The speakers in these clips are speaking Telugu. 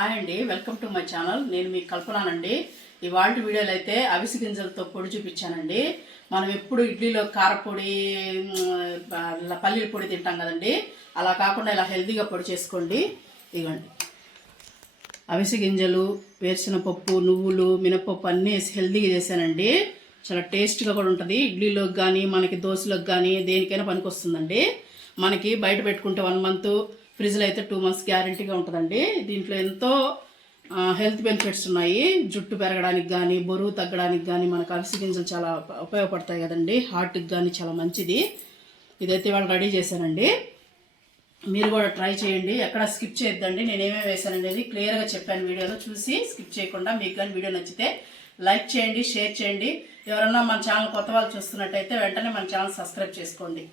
హాయ్ అండి. Welcome to my channel. నేను మీకు కల్పనానండి. ఇవాళ వీడియోలో అయితే అవిసి గింజలతో పొడి చూపించానండి. మనం ఎప్పుడు ఇడ్లీలో కారపొడి ఇలా పల్లీల పొడి తింటాం కదండి. అలా కాకుండా ఇలా హెల్తీగా పొడి చేసుకోండి. ఇవ్వండి అవిసి గింజలు వేరుశనగపప్పు నువ్వులు మినపప్పు అన్నీ వేసి హెల్తీగా చేశానండి. చాలా టేస్ట్గా కూడా ఉంటుంది. ఇడ్లీలోకి కానీ మనకి దోశలోకి కానీ దేనికైనా పనికొస్తుందండి. మనకి బయట పెట్టుకుంటే వన్ మంత్ ఫ్రిడ్జ్లో అయితే టూ మంత్స్ గ్యారంటీగా ఉంటుందండి. దీంట్లో ఎంతో హెల్త్ బెనిఫిట్స్ ఉన్నాయి. జుట్టు పెరగడానికి కానీ బరువు తగ్గడానికి కానీ మనకు అవిసి గింజలు చాలా ఉపయోగపడతాయి కదండి. హార్ట్కి కానీ చాలా మంచిది. ఇదైతే వాళ్ళు రెడీ చేశానండి. మీరు కూడా ట్రై చేయండి. ఎక్కడ స్కిప్ చేయొద్దండి. నేను ఏమేమి వేసాను అనేది క్లియర్గా చెప్పాను వీడియోలో. చూసి స్కిప్ చేయకుండా మీకు కానీ వీడియో నచ్చితే లైక్ చేయండి షేర్ చేయండి. ఎవరన్నా మన ఛానల్ కొత్త వాళ్ళు చూస్తున్నట్టయితే వెంటనే మన ఛానల్ సబ్స్క్రైబ్ చేసుకోండి.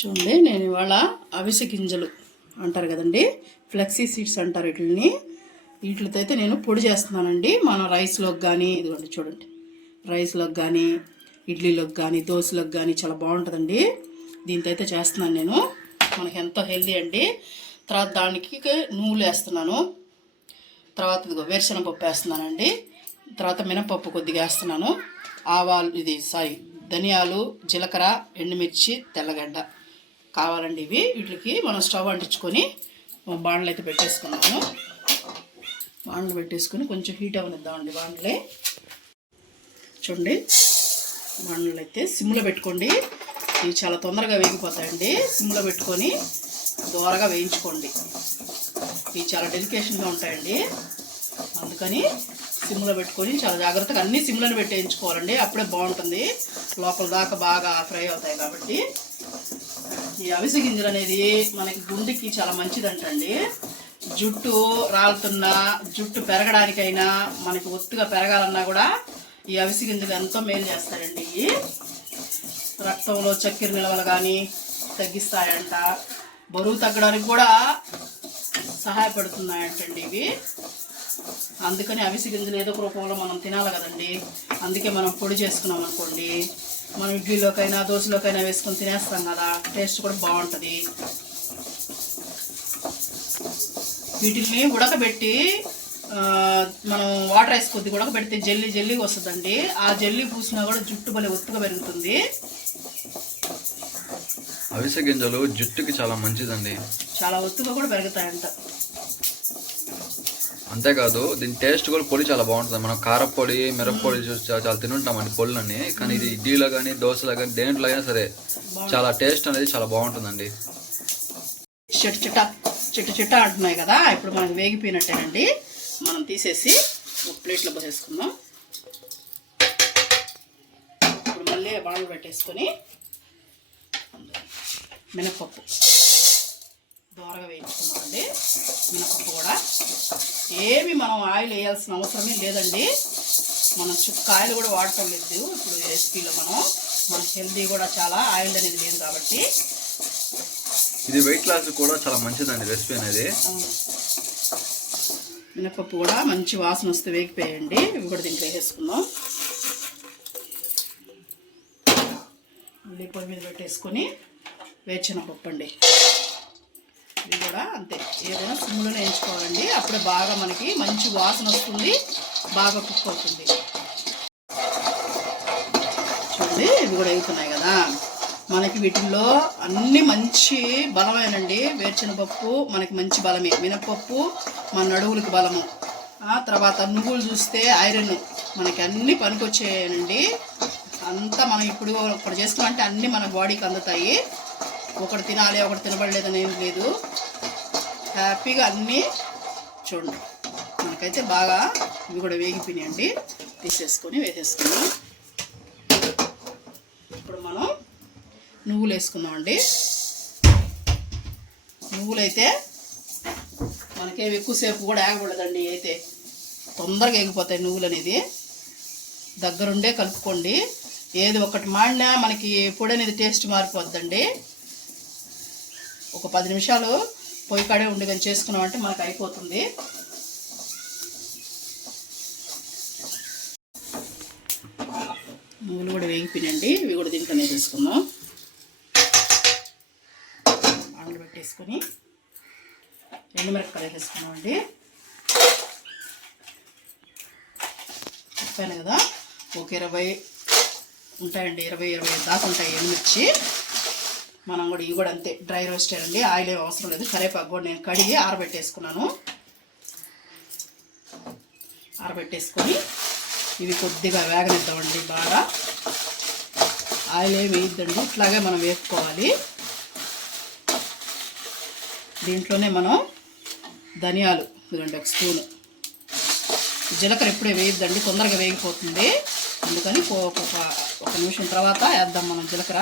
చూడండి నేను ఇవాళ అవిసె గింజలు అంటారు కదండి ఫ్లెక్సీ సీడ్స్ అంటారు వీటిని వీటితో అయితే నేను పొడి చేస్తున్నానండి. మన రైస్లోకి కానీ ఇదిగోండి చూడండి రైస్లోకి కానీ ఇడ్లీలోకి కానీ దోశలోకి కానీ చాలా బాగుంటుందండి. దీంతో అయితే చేస్తున్నాను నేను. మనకి ఎంతో హెల్దీ అండి. తర్వాత దానికి నూనెలు వేస్తున్నాను. తర్వాత ఇదిగో వేరుశనగపప్పు వేస్తున్నానండి. తర్వాత మినపప్పు కొద్దిగా వేస్తున్నాను. ఆవాలు ఇది సారీ ధనియాలు జీలకర్ర ఎండుమిర్చి తెల్లగడ్డ. కావాలండి ఇవి. వీటికి మనం స్టవ్ అంటించుకొని బాండ్లు అయితే పెట్టేసుకున్నాము. బాండ్లు పెట్టేసుకొని కొంచెం హీట్ అవనిద్దామండి బాండ్లే. చూడండి బాండ్లు అయితే సిమ్లో పెట్టుకోండి. ఇవి చాలా తొందరగా వేగిపోతాయండి. సిమ్లో పెట్టుకొని దోరగా వేయించుకోండి. ఇవి చాలా డెలికేషన్గా ఉంటాయండి. అందుకని సిమ్లో పెట్టుకొని చాలా జాగ్రత్తగా అన్ని సిమ్లను పెట్టి వేయించుకోవాలండి అప్పుడే బాగుంటుంది. లోపల దాకా బాగా ఫ్రై అవుతాయి కాబట్టి. ఈ అవిసె గింజలు అనేది మనకి గుండెకి చాలా మంచిదంటండి. జుట్టు రాలుతున్నా జుట్టు పెరగడానికైనా మనకి ఒత్తుగా పెరగాలన్నా కూడా ఈ అవిసె గింజలు ఎంతో మేలు చేస్తాయండి. ఇవి రక్తంలో చక్కెర నిల్వలు కానీ తగ్గిస్తాయంట. బరువు తగ్గడానికి కూడా సహాయపడుతున్నాయంటండి ఇవి. అందుకని అవిసి గింజలు ఏదో ఒక రూపంలో మనం తినాలి కదండి. అందుకే మనం పొడి చేసుకున్నాం అనుకోండి మనం ఇడ్లీలోకైనా దోశలోకైనా వేసుకొని తినేస్తాం కదా టేస్ట్ కూడా బాగుంటుంది. వీటిని ఉడకబెట్టి మనం వాటర్ వేసి కొద్ది ఉడకబెడితే జల్లి జల్లి వస్తుందండి. ఆ జల్లి పూసినా కూడా జుట్టు భలే ఒత్తుగా పెరుగుతుంది. అవిసె గింజలు జుట్టుకి చాలా మంచిదండి. చాలా ఒత్తుగా కూడా పెరుగుతాయంట. అంతేకాదు దీని టేస్ట్ కూడా పొడి చాలా బాగుంటుంది. మనం కారపొడి మిరప్పొడి చూసి చాలా తినుంటామండి పొళ్ళని. కానీ ఇది ఇడ్లీలో కానీ దోశలో కానీ దేంట్లో అయినా సరే చాలా టేస్ట్ అనేది చాలా బాగుంటుందండి. చిట్ట చిట్ట చిట్ట చిట్ట అంటున్నాయి కదా ఇప్పుడు మనకి వేగిపోయినట్టేనండి. మనం తీసేసి ఒక ప్లేట్లో పోసేసుకుందాం. ఇప్పుడు మళ్ళీ బాణలు పెట్టేసుకొని మినపప్పు. దోరగా వేయించుకున్నామండి మినపప్పు కూడా ఏమి మనం ఆయిల్ వేయాల్సిన అవసరమే లేదండి. మనం చుక్క ఆయిల్ కూడా వాడటం లేదు. ఇప్పుడు రెసిపీలో మనం. మన హెల్దీ కూడా చాలా ఆయిల్ అనేది లేదు కాబట్టి. ఇది వెయిట్ లాస్ కూడా చాలా మంచిదండి రెసిపీ అనేది. మినపప్పు కూడా మంచి వాసన వస్తే వేగిపోయండి. ఇవి కూడా దీంట్లో వేసేసుకుందాం. మళ్ళీ పొయ్యి మీద పెట్టేసుకొని వేరుశనగపప్పు అండి ఇవి కూడా అంతే. ఏదైనా సిమ్లోనే వేయించుకోవాలండి అప్పుడే బాగా మనకి మంచి వాసన వస్తుంది బాగా కుక్ అవుతుంది. చూడండి ఇవి కూడా అవుతున్నాయి కదా. మనకి వీటిల్లో అన్ని మంచి బలమేనండి. వేరుశనగపప్పు మనకి మంచి బలమే. మినపప్పు మన నడువులకు బలము. ఆ తర్వాత నువ్వులు చూస్తే ఐరన్. మనకి అన్ని పనికొచ్చేయండి. అంతా మనం ఇప్పుడు ఇప్పుడు చేసుకున్నామంటే అన్నీ మన బాడీకి అందుతాయి. ఒకటి తినాలి ఒకటి తినబడలేదని ఏం లేదు. హ్యాపీగా అన్నీ చూడండి. మనకైతే బాగా ఇవి కూడా వేగిపోయినాయండి. తీసేసుకొని వేసేసుకున్నాం ఇప్పుడు మనం నువ్వులు వేసుకుందామండి నువ్వులైతే మనకేమి ఎక్కువసేపు కూడా ఆగకూడదండి. అయితే తొందరగా ఎగిపోతాయి నువ్వులు అనేది. దగ్గరుండే కలుపుకోండి. ఏది ఒకటి మాడినా మనకి పొడి అనేది టేస్ట్ మారిపోద్దండి. ఒక పది నిమిషాలు పొయ్యి కాడే ఉండి కానీ చేసుకున్నామంటే మనకు అయిపోతుంది. నువ్వులు కూడా వేగిపోయినండి ఇవి కూడా దీంట్లోనే తీసుకుందాం ఆండ్లు ఎండు మిరపకాయలు వేసుకున్నామండి. చెప్పాను కదా ఒక ఇరవై ఉంటాయండి ఇరవై ఇరవై దాకా ఉంటాయి ఎండుమిర్చి. మనం కూడా ఇవి కూడా అంతే డ్రై రోస్ట్ అండి ఆయిల్ ఏం అవసరం లేదు. కరేపాకు కూడా నేను కడిగి ఆరబెట్టేసుకున్నాను. ఆరబెట్టేసుకొని ఇవి కొద్దిగా వేగనిద్దామండి బాగా. ఆయిల్ ఏమి వేయద్దండి ఇట్లాగే మనం వేసుకోవాలి దీంట్లోనే మనం ధనియాలు ఇదండి ఒక స్పూను. జీలకర్ర ఎప్పుడే వేయద్దండి తొందరగా వేగిపోతుంది. అందుకని ఒక ఒక నిమిషం తర్వాత వేద్దాం మనం జీలకర్ర.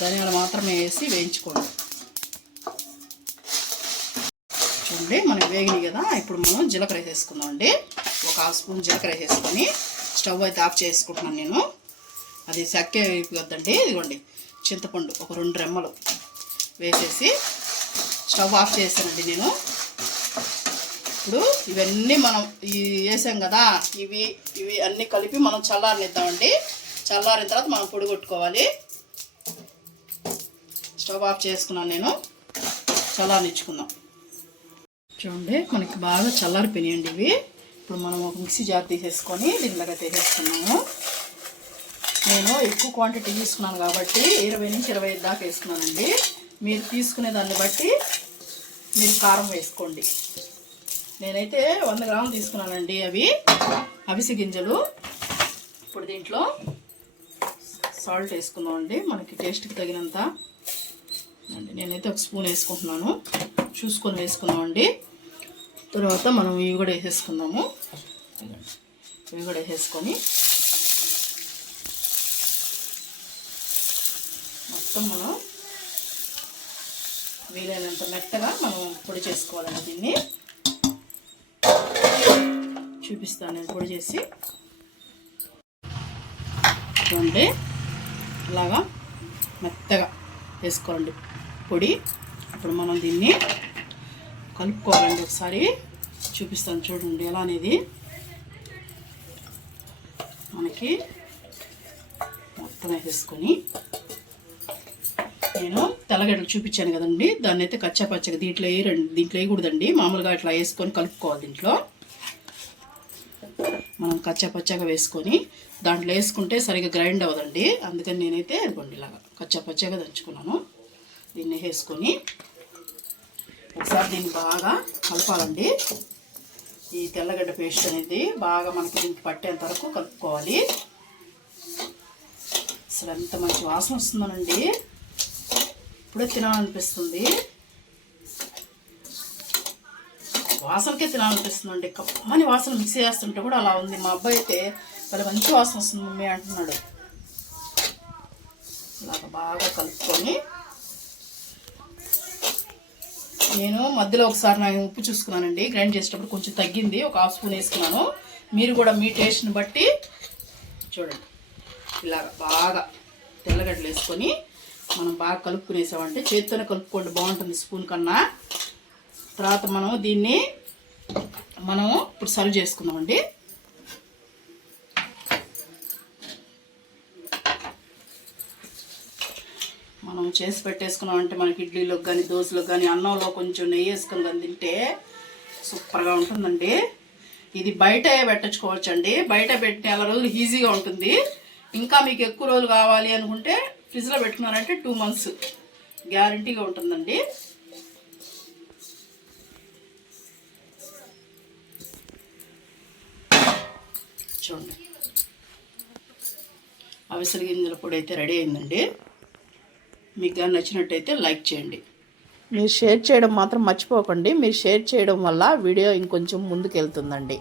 ధనియాలు మాత్రమే వేసి వేయించుకోండి చూడండి మనం వేగినాయి కదా ఇప్పుడు మనం జీలకర్ర వేసేసుకుందాం అండి. ఒక హాఫ్ స్పూన్ జీలకర్ర వేసేసుకొని స్టవ్ అయితే ఆఫ్ చేసుకుంటున్నాను నేను. అది చెక్క వద్దండి ఇదిగోండి చింతపండు ఒక రెండు రెమ్మలు వేసేసి స్టవ్ ఆఫ్ చేసానండి నేను. ఇప్పుడు ఇవన్నీ మనం ఈ వేసాం కదా ఇవి ఇవి అన్నీ కలిపి మనం చల్లారనిద్దామండి. చల్లారిన తర్వాత మనం పొడి కొట్టుకోవాలి. స్టవ్ ఆఫ్ చేసుకున్నాను నేను. చల్లారనిచ్చుకుందాం. చూడండి మనకి బాగా చల్లారిపోయినాయండి ఇవి. ఇప్పుడు మనం ఒక మిక్సీ జార్ తీసేసుకొని దీనిలాగా తీసేసుకున్నాము. నేను ఎక్కువ క్వాంటిటీ తీసుకున్నాను కాబట్టి ఇరవై నుంచి ఇరవై ఐదు దాకా వేసుకున్నానండి. మీరు తీసుకునే దాన్ని బట్టి మీరు కారం వేసుకోండి. నేనైతే వంద గ్రాములు తీసుకున్నానండి అవి. అవిసె గింజలు. ఇప్పుడు దీంట్లో సాల్ట్ వేసుకుందామండి. మనకి టేస్ట్కి తగినంత. అండి. నేనైతే ఒక స్పూన్ వేసుకుంటున్నాను. చూసుకొని వేసుకున్నామండి తర్వాత మనం ఇవి కూడా వేసేసుకుందాము. ఇవి కూడా వేసేసుకొని మొత్తం మనం వీలైనంత మెత్తగా మనం పొడి చేసుకోవాలండి దీన్ని. చూపిస్తాను నేను పొడి చేసి. చూడండి ఇలాగా మెత్తగా వేసుకోవాలండి. పొడి. ఇప్పుడు మనం దీన్ని కలుపుకోవాలండి ఒకసారి. చూపిస్తాను చూడండి ఎలా అనేది. మనకి మొత్తం వేసేసుకొని నేను తెల్లగడ్డలు చూపించాను కదండి. దాన్ని అయితే కచ్చా పచ్చగా దీంట్లో వేయరండి దీంట్లో వేయకూడదండి. మామూలుగా ఇట్లా వేసుకొని కలుపుకోవాలి దీంట్లో. మనం కచ్చా పచ్చగా వేసుకొని దాంట్లో వేసుకుంటే సరిగా గ్రైండ్ అవ్వదండి. అందుకని నేనైతే అనుకోండి ఇలాగా కచ్చా పచ్చగా దంచుకున్నాను. దీన్ని వేసుకొని ఒకసారి దీన్ని బాగా కలపాలండి. ఈ తెల్లగడ్డ పేస్ట్ అనేది బాగా మనకి దీనికి పట్టేంత వరకు కలుపుకోవాలి. అసలు ఎంత మంచి వాసన వస్తుందనండి. ఇప్పుడే తినాలనిపిస్తుంది. వాసనకే తినాలనిపిస్తుందండి. కమ్మని వాసన మిక్స్ చేస్తుంటే కూడా అలా ఉంది. మా అబ్బాయి అయితే చాలా మంచి వాసన వస్తుంది మమ్మీ అంటున్నాడు. ఇలాగ బాగా కలుపుకొని నేను మధ్యలో ఒకసారి నాకు ఉప్పు చూసుకున్నానండి. గ్రైండ్ చేసేటప్పుడు కొంచెం తగ్గింది. ఒక హాఫ్ స్పూన్ వేసుకున్నాను. మీరు కూడా మీ టేస్ట్ని బట్టి చూడండి. ఇలాగ బాగా తెల్లగడ్డలు వేసుకొని మనం బాగా కలుపుకునేసామంటే చేతితోనే కలుపుకోండి. బాగుంటుంది స్పూన్ కన్నా. తర్వాత మనం దీన్ని మనం ఇప్పుడు సర్వ్ చేసుకుందామండి. చేసి చేసి పెట్టేసుకున్నామంటే మనకి ఇడ్లీలోకి కానీ దోశలోకి కానీ అన్నంలో కొంచెం నెయ్యి వేసుకుని కానీ తింటే సూపర్గా ఉంటుందండి. ఇది బయట పెట్టచ్చుకోవచ్చండి. బయట పెట్టిన నెల రోజులు ఈజీగా ఉంటుంది. ఇంకా మీకు ఎక్కువ రోజులు కావాలి అనుకుంటే ఫ్రిడ్జ్లో పెట్టుకున్నారంటే టూ మంత్స్ గ్యారంటీగా ఉంటుందండి. చూడండి. అవిసరి గింజల పొడి అయితే రెడీ అయిందండి. మీకు కానీ నచ్చినట్టయితే లైక్ చేయండి. మీరు షేర్ చేయడం మాత్రం మర్చిపోకండి. మీరు షేర్ చేయడం వల్ల వీడియో ఇంకొంచెం ముందుకు వెళ్తుందండి